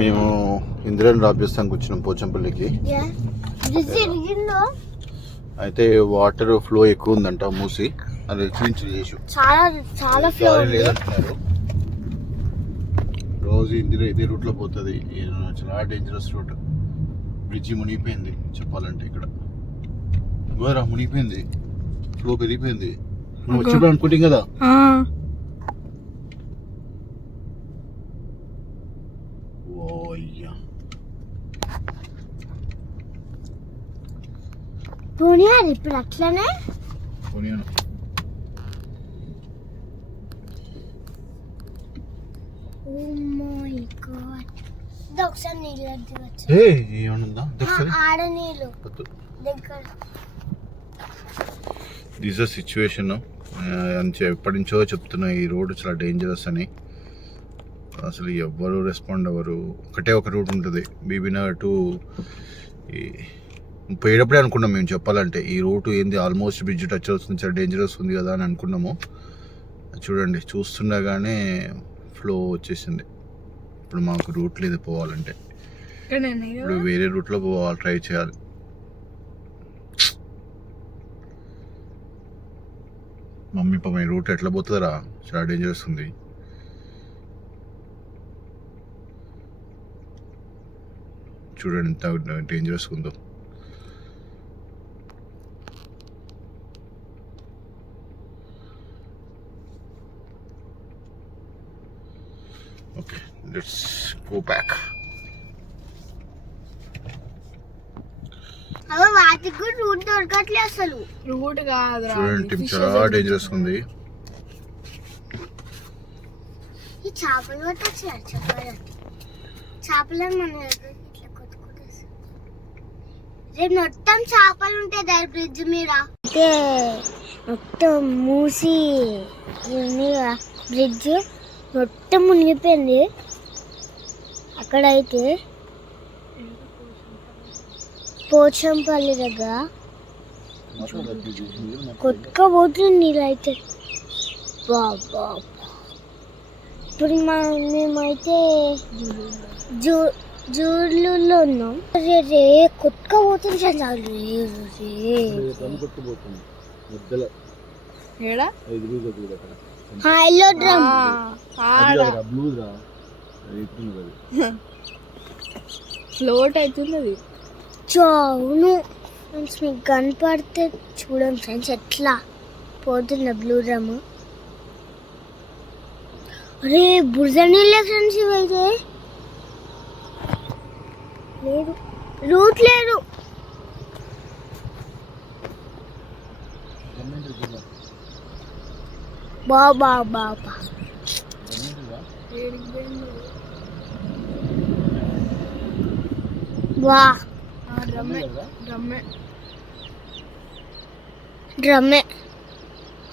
మేము ఇందిరాని డ్రాప్ చేస్తానికి వచ్చినాం పోచంపల్లికి. అయితే వాటర్ ఫ్లో ఎక్కువ ఉందంట మూసి, అది చేసి చాలా ఫ్లో లేదంటున్నారు. రోజు ఇందిరా ఇదే రూట్లో పోతుంది, చాలా డేంజరస్ రూట్. బ్రిడ్జి మునిగిపోయింది చెప్పాలంటే, ఇక్కడ గోరా మునిగిపోయింది, ఫ్లో పెరిగిపోయింది. నువ్వు వచ్చినప్పుడు అనుకుంటాం కదా. పోనీయారు ఇప్పుడు అట్లనే. పోనీయాను. ఒకసారి నీళ్ళు ఏమనుందా ఆడ నీళ్ళు దగ్గర. This is situation. ఎప్పటి నుంచో చెప్తున్నా ఈ రోడ్ చాలా డేంజరస్ అని. అసలు ఎవ్వరు రెస్పాండ్ అవ్వరు. ఒకటే ఒక రూట్ ఉంటుంది, బీబీనగర్ టు పోయేటప్పుడే అనుకున్నాం మేము చెప్పాలంటే, ఈ రూటు ఏంది ఆల్మోస్ట్ బ్రిడ్జ్ టచ్ అవుతుంది, చాలా డేంజరస్ ఉంది కదా అని అనుకున్నాము. చూడండి, చూస్తుండగానే ఫ్లో వచ్చేసింది. ఇప్పుడు మాకు రూట్ లేదు పోవాలంటే, ఇప్పుడు వేరే రూట్లో పోవాలి, ట్రై చేయాలి. మమ్మీ పాప ఈ రూట్ ఎట్లా పోతుందరా, చాలా డేంజరస్ ఉంది. చూడండి ఎంత డేంజరస్ ఉందో. Okay, let's go back. వాటికి కూడా రూట్ దొరకట్లే అసలు. రూట్ కాదు, చూడండి చాలా డేంజరస్ ఉంది. ఈ చేపలు పట్టొచ్చారు చెప్పాలంటే. చేపలను మనం ఇట్లా కొట్టుకుంటేసి రేపు మొత్తం చేపలు ఉంటాయి దాని బ్రిడ్జ్ మీద. అయితే మొత్తం మూసి బ్రిడ్జ్ మొత్తం మునిగిపోయింది. అక్కడైతే పోచంపల్లి దగ్గర కొట్టుకపోతుంది నీళ్ళైతే. బాబా ఇప్పుడు మేమైతే జూర్లలో ఉన్నాం. రే కొట్టుకపోతుంది చాలు. ఎల్లో డ్రమ్ ఫ్లోట్ అవుతుంది. అవును ఫ్రెండ్స్, మీకు కనపడితే చూడండి ఫ్రెండ్స్ ఎట్లా పోతుంది బ్లూ డ్రమ్. అరే బురద నీళ్ళే ఫ్రెండ్స్ ఇవైతే. లేదు రూట్ లేదు. బాబా బాబా వా డ్రమ్మే.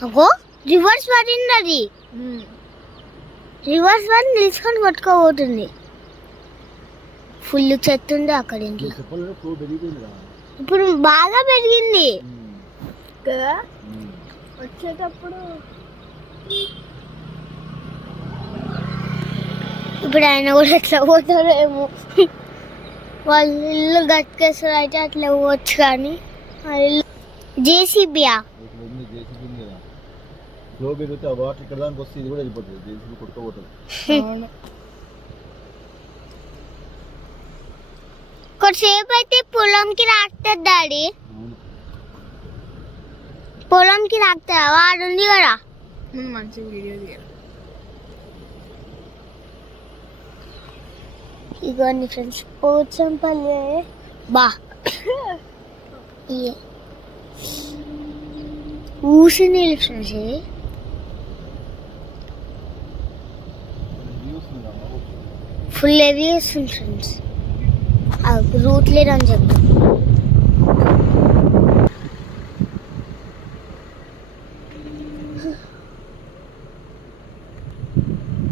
అగో రివర్స్ పడింది, అది రివర్స్ పడి నిలుచుకొని కొట్టుకోబోతుంది. ఫుల్ చెత్త ఉంది అక్కడ ఇంట్లో. ఇప్పుడు బాగా పెరిగింది కదా. వచ్చేటప్పుడు ఇప్పుడు ఆయన కూడా ఎట్లా పోతారో ఏమో. వాళ్ళు ఇల్లు గట్కేస్తారు అయితే అట్లా పోవచ్చు, కానీ జేసీబీయా కొద్దిసేపు అయితే పొలంకి రాక్తుంది డాడీ. పొలంకి రాక్తా వాడు ఉంది కదా. మంచి వీడియో తీయాలి. ఇగోండి ఫ్రెండ్స్ పోచంపల్లి. బా ఊసి నీళ్ళు ఫ్రెండ్స్. ఫుల్ హెవీ వస్తుంది ఫ్రెండ్స్. రూట్ లేదని చెప్తాం.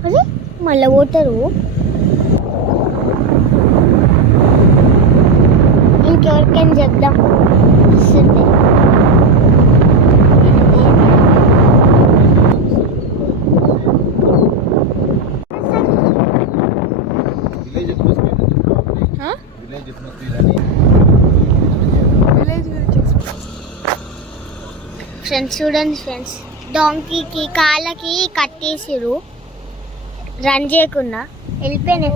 అదే మళ్ళీ పోతారు. ఇంకెవరికైనా చెప్దాం. విలేజ్ అట్మాస్ఫియర్ విలేజ్ అట్మాస్ఫియర్ అని విలేజ్ గురించి explain. ఫ్రెండ్స్ చూడండి ఫ్రెండ్స్, డాంకీకి కాళ్ళకి కట్టేసిరు రన్ చేయకుండా వెళ్ళిపోయినాయి.